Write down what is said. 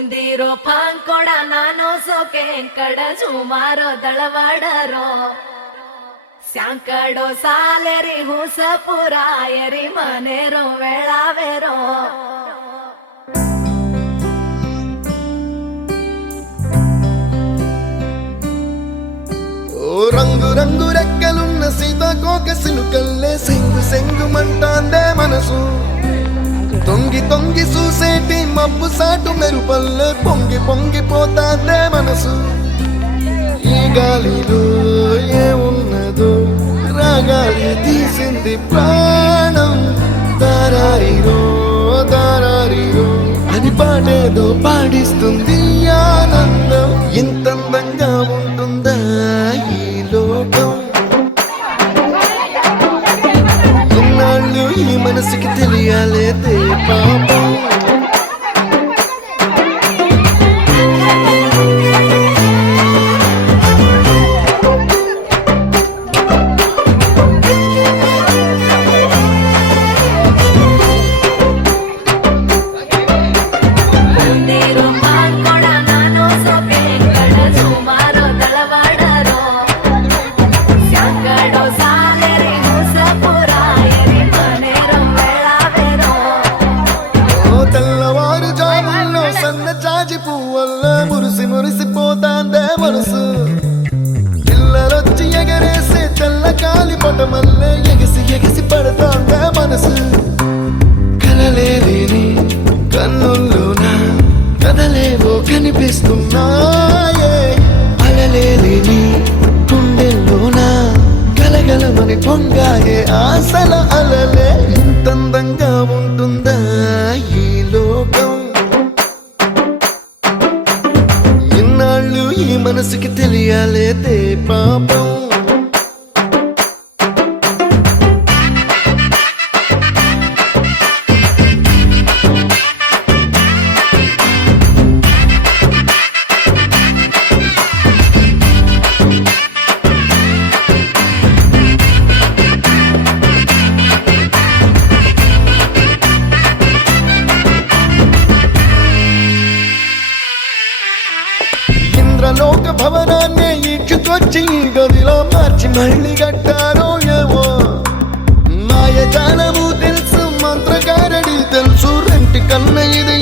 ಬೂಂದಿರೋ ಪಾಂಕೊಡ ನಾನು ಸೋಕೆ ಕಡ ಸುಮಾರೋ ದಳವಾಡರೋ ಸ್ಯಾಂಕಡೋ ಸಾಲೆರಿ ಹುಸಪುರಾಯರಿ ಮನೆರೋ ವೇಳಾವೆರೋ రంగు రంగు రెక్కలున్న సీతాకోక సిలుకల్లే సెంగు సెంగు మంటాందే మనసు తొంగి తొంగి చూసేటి మబ్బు సాటు మెరుపల్లే పొంగి పొంగిపోతాందే మనసు ఈ గాలిలో ఏమున్నదో రాగాలి తీసింది ప్రాణం దారారిరో దారారిరో అని పాడేదో పాడిస్తుంది ఆనందం ఇంతందంగా ఉంటుందా ఈ లోకం ఇన్నాళ్ళు ఈ మనసుకి తెలియాలేదే పాపం మురిసిపోతాందే మనసు పిల్లలొచ్చి ఎగరేసే తెల్ల కాలి పటమల్లే ఎగిసి ఎగిసి పడతాందే మనసు కలలేని కన్నుల్లోన కదలేవో కనిపిస్తున్నాయే అలలేని గుండెల్లోన గలగలమని పొంగాయే ఆశల అలలే ఇంతందంగా ఉంటుందా ఈ లోకం ఈ మనసుకి తెలియాలేదే పాపం లోక భవనాన్ని ఈడ్చుకొచ్చి గదిలో మార్చి మళ్ళీ కట్టారో ఏమో మాయజాలము తెలుసు మంత్రకారడి తెలుసు రెంటి కన్న ఇది